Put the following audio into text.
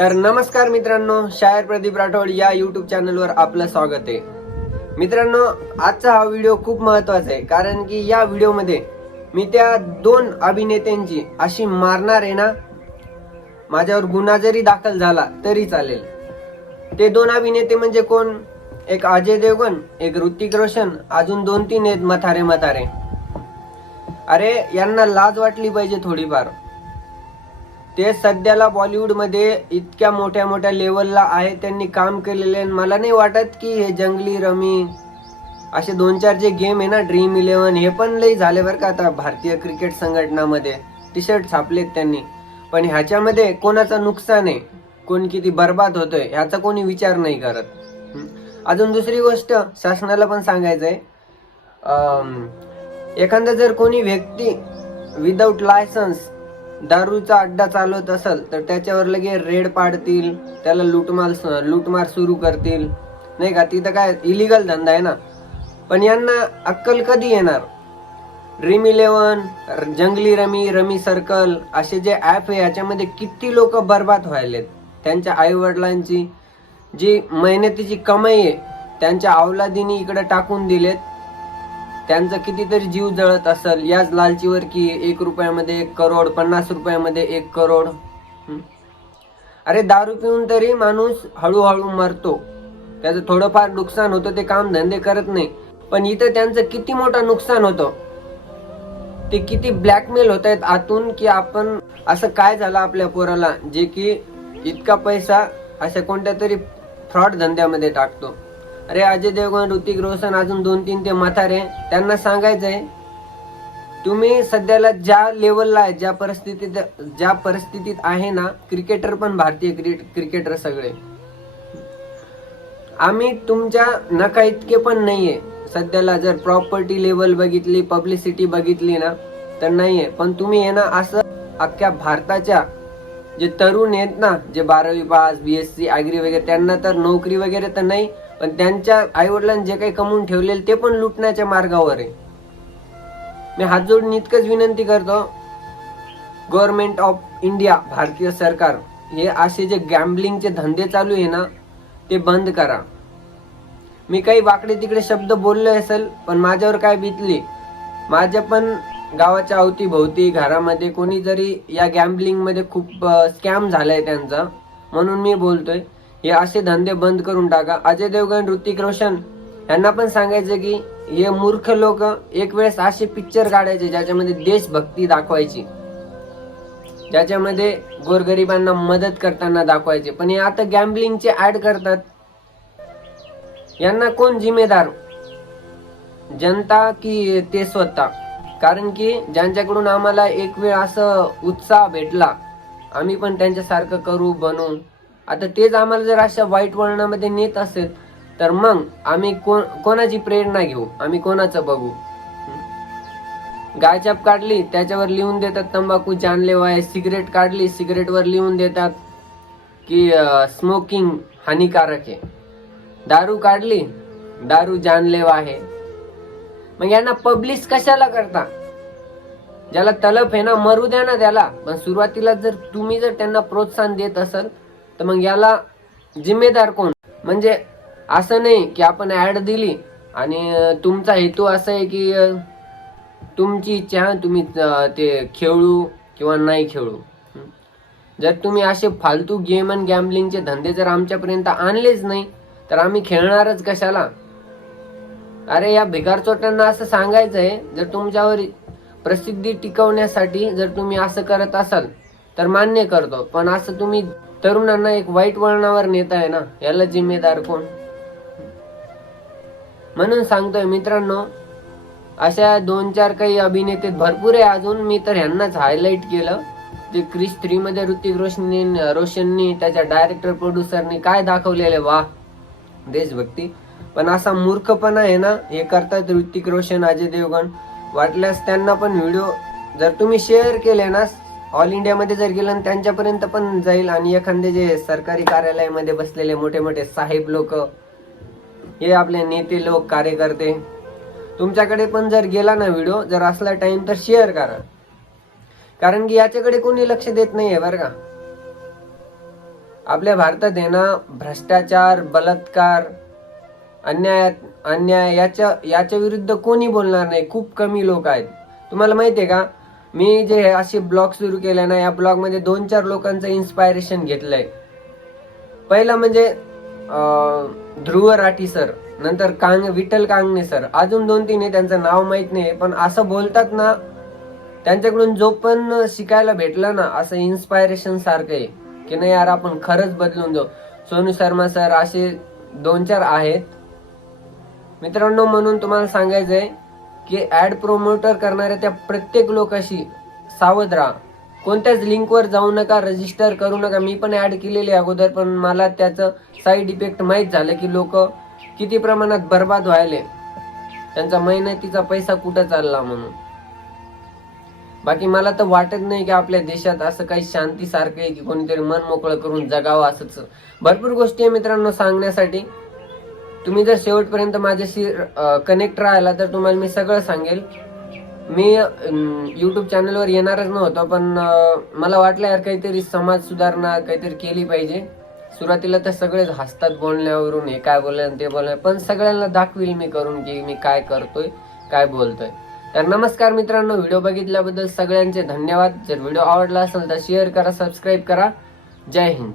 तर नमस्कार मित्रांनो, शायर प्रदीप राठोड या यूट्यूब चॅनलवर आपलं स्वागत आहे. मित्रांनो, आजचा हा व्हिडिओ खूप महत्त्वाचा आहे, कारण की या व्हिडिओमध्ये मी त्या दोन अभिनेत्यांची अशी मारणार आहे ना, माझ्यावर गुन्हा जरी दाखल झाला तरी चालेल. ते दोन अभिनेते म्हणजे कोण? एक अजय देवगण, एक ऋतिक रोशन, अजून 2-3 आहेत म्हातारे. अरे यांना लाज वाटली पाहिजे थोडीफार. ते सध्याला बॉलिवूड मध्ये इतक्या मोठ्या लेवलला आहे, त्यांनी काम केलेले. मला नाही वाटत की हे जंगली रमी असे 2-4 जे गेम आहे ना, ड्रीम 11, हे पण लई झाले बरं का. आता भारतीय क्रिकेट संघटनामध्ये टी शर्ट छापलेत त्यांनी, पण ह्याच्यामध्ये कोणाचं नुकसान आहे, कोण किती बर्बाद होतोय ह्याचा कोणी विचार नाही करत. अजून दुसरी गोष्ट शासनाला पण सांगायचंय, एखादा जर कोणी व्यक्ती विदाऊट लायसन्स दारूचा अड्डा चालवत असेल तर त्याच्यावर लगे रेड पाडतील, त्याला लूटमार सुरू करतील, नाही का. तिथं काय इलिगल धंदा आहे ना. पण यांना अक्कल कधी येणार? ड्रीम 11, जंगली रमी, रमी सर्कल असे जे ऍप आहे याच्यामध्ये किती लोक बर्बाद व्हायलेत. त्यांच्या आई वडिलांची जी मेहनतीची कमाई आहे त्यांच्या अवलादीने इकडे टाकून दिलेत. त्यांचा कितीतरी जीव जळत असेल याच लालचीवर की 1 रुपयामध्ये 1 करोड, 50 रुपयामध्ये 1 करोड. अरे दारू पिऊन तरी माणूस हळूहळू मरतो, त्याचं थोडंफार नुकसान होतं, ते काम धंदे करत नाही. पण इथं त्यांचं किती मोठं नुकसान होतं, ते किती ब्लॅकमेल होत आहेत आतून, की आपण असं काय झालं आपल्या पोराला जे की इतका पैसा अशा कोणत्या तरी फ्रॉड धंद्यामध्ये टाकतो. अरे अजय देवगण, ऋतिक रोशन, अजून 2-3 ते म्हातारे, त्यांना सांगायचंय तुम्ही सध्याला ज्या लेवलला आहे, ज्या परिस्थितीत आहे ना, क्रिकेटर पण भारतीय क्रिकेटर सगळे, आम्ही तुमच्या नका इतके पण नाहीये सध्याला. जर प्रॉपर्टी लेवल बघितली, पब्लिसिटी बघितली ना, तर नाहीये. पण तुम्ही आहे ना, असं अख्ख्या भारताच्या जे तरुण आहेत ना, जे 12वी पास, BSc ऍग्री वगैरे, त्यांना तर नोकरी वगैरे तर नाही, पण त्यांच्या आई वडिलांनी जे काही कमवून ठेवलेले ते पण लुटण्याच्या मार्गावर आहे. मी हात जोडून इतकंच विनंती करतो, गव्हर्नमेंट ऑफ इंडिया, भारतीय सरकार, हे असे जे गॅम्बलिंगचे धंदे चालू आहे ना, ते बंद करा. मी काही वाकडे तिकडे शब्द बोलले असेल, पण माझ्यावर काय बीतली, माझ्या पण गावाच्या अवतीभोवती घरामध्ये कोणी जरी या गॅम्बलिंग मध्ये खूप स्कॅम झालाय त्यांचा, म्हणून मी बोलतोय हे असे धंदे बंद करून टाका. अजय देवगण, ऋतिक रोशन यांना पण सांगायचं की हे मूर्ख लोक एक वेळेस असे पिक्चर काढायचे ज्याच्यामध्ये देशभक्ती दाखवायची, ज्याच्यामध्ये गोरगरिबांना मदत करताना दाखवायचे. पण हे आता गॅम्बलिंगचे ऍड करतात. यांना कोण जिम्मेदार, जनता की ते स्वतः? कारण की ज्यांच्याकडून आम्हाला एक वेळ असं उत्साह भेटला, आम्ही पण त्यांच्यासारखं करू, बनू. आता तेच आम्हाला जर अशा वाईट वळणामध्ये नेत असेल तर मग आम्ही कोणाची प्रेरणा घेऊ, आम्ही कोणाचं बघू? गायछाप काढली, त्याच्यावर लिहून देतात तंबाखू जानलेवा आहे. सिगरेट काढली, सिगरेटवर लिहून देतात की स्मोकिंग हानिकारक आहे. दारू काढली, दारू जानलेवा आहे. मग यांना पब्लिश कशाला करता? ज्याला तलफ आहे ना, मरू द्या ना त्याला. पण सुरुवातीला जर तुम्ही त्यांना प्रोत्साहन देत असाल तर मग याला जिम्मेदार कोण? म्हणजे असं नाही की आपण ऍड दिली आणि तुमचा हेतू असा आहे की तुमची इच्छा, तुम्ही ते खेळू किंवा नाही खेळू. जर तुम्ही असे फालतू गेम आणि गॅम्बलिंगचे धंदे जर आमच्यापर्यंत आणलेच नाही तर आम्ही खेळणारच कशाला? अरे या भिकार चोटांना असं सांगायचंय, जर तुमच्यावर प्रसिद्धी टिकवण्यासाठी जर तुम्ही असं करत असाल तर मान्य करतो, पण असं तुम्ही तरुणांना एक वाईट वळणावर नेताय ना, याला जिम्मेदार कोण? म्हणून सांगतोय मित्रांनो, अशा 2-4 काही अभिनेते भरपूर आहे अजून. मी तर ह्यांनाच हायलाइट केलं. जे क्रिश 3 मध्ये ऋतिक रोशननी त्याच्या डायरेक्टर प्रोड्युसरनी काय दाखवलेले, वा देशभक्ती. पण असा मूर्खपणा आहे ना हे करतात ऋतिक रोशन, अजय देवगण. वाटल्यास त्यांना पण व्हिडिओ जर तुम्ही शेअर केले ना, ऑल इंडियामध्ये जर गेलं त्यांच्यापर्यंत पण जाईल. आणि एखादे जे सरकारी कार्यालयामध्ये बसलेले मोठे साहेब लोक, हे आपले नेते लोक, कार्यकर्ते, तुमच्याकडे पण जर गेला ना व्हिडिओ, जर असला टाइम तर शेअर करा. कारण की याच्याकडे कोणी लक्ष देत नाहीये बरं का. आपल्या भारतात आहे ना भ्रष्टाचार, बलात्कार, अन्याय याच्या विरुद्ध कोणी बोलणार नाही. खूप कमी लोक आहेत. तुम्हाला माहितीये का, मी जे असे ब्लॉग सुरू केले ना, या ब्लॉग मध्ये 2-4 लोकांचं इन्स्पायरेशन घेतलंय. पहिला म्हणजे ध्रुव राठी सर, नंतर विठ्ठल कांगणे सर, अजून 2-3 आहे, त्यांचं नाव माहित नाही, पण असं बोलतात ना, त्यांच्याकडून जो पण शिकायला भेटलं ना, असं इन्स्पायरेशन सारखं आहे की नाही यार आपण खरंच बदलून जाऊ. सोनू शर्मा सर, असे 2-4 आहेत मित्रांनो. म्हणून तुम्हाला सांगायचंय की ऍड प्रमोटर करणाऱ्या त्या प्रत्येक लोकांशी सावध राहा. कोणत्याच लिंकवर जाऊ नका, रजिस्टर करू नका. मी पण ऍड केलेली अगोदर, पण मला त्याचं साईड इफेक्ट माहीत झालं की लोक किती प्रमाणात बर्बाद व्हायले, त्यांचा मेहनतीचा पैसा कुठं चालला म्हणून. बाकी मला तर वाटत नाही की आपल्या देशात असं काही शांती सारखं आहे की कोणीतरी मन मोकळं करून जगावं. असंच भरपूर गोष्टी आहे मित्रांनो सांगण्यासाठी. तुम्ही जर शेवटपर्यंत माझ्याशी कनेक्ट राहिला तर तुम्हाला मी सगळं सांगेल. मी युट्यूब चॅनलवर येणारच नव्हतो, पण मला वाटलं यार काहीतरी समाज सुधारणा काहीतरी केली पाहिजे. सुरुवातीला तर सगळेच हसतात बोलण्यावरून, हे काय बोललं ते बोललं, पण सगळ्यांना दाखवील मी करून की मी काय करतोय, काय बोलतोय. तर नमस्कार मित्रांनो, व्हिडिओ बघितल्याबद्दल सगळ्यांचे धन्यवाद. जर व्हिडिओ आवडला असेल तर शेअर करा, सबस्क्राईब करा. जय हिंद.